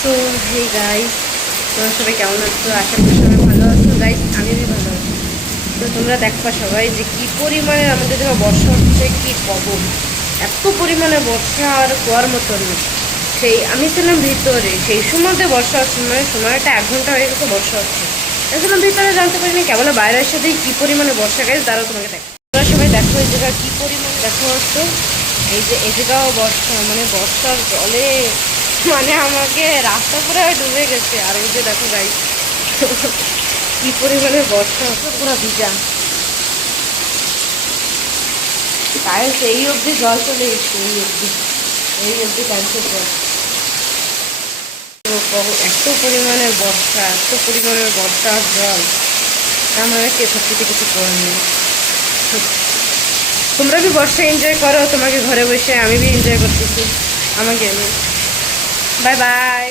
So hey guys, তোমরা সবাই কেমন আছো? আশা করি সবাই ভালো আছো। গাইস আমি ভালো আছি। তো তোমরা দেখবা সবাই যে কি পরিমাণে আমাদের দেশে বর্ষা হচ্ছে, কি কব, এত পরিমাণে বর্ষা আর কুয়ার মতন না। সেই আমি ছিলাম ভিতরে, সেই সময়তে বর্ষা হচ্ছে, মানে সময়টা 1 ঘন্টা হয়ে গেছে বর্ষা হচ্ছে। একদম ভিতরে জানতে পারিনি, কেবল বাইরের সাথে কি পরিমাণে বর্ষা। গাইস দ্বারা তোমাকে দেখো, তোমরা সবাই দেখো এই জায়গা কি পরিমাণে দেখো তো। এই যে এই জায়গাও বর্ষা, মানে বর্ষার জলে মানে আমাকে রাস্তা পুরো ডুবে গেছে। আর ওই যে দেখো গাইস কি পরিমাণে বর্ষা হচ্ছে, পুরো ভিজা গাইস। এই অবধি জল চলে এসছে, এই অবধি ক্যান্সেল জল। এত পরিমাণের বর্ষা, এত পরিমাণের বর্ষার জল, আমাকে সত্যি কিছু করার নেই। তোমরা भी বর্ষা এনজয় করো তোমাকে ঘরে বসে, আমি भी এনজয় করতেছি আমাকে। Bye bye.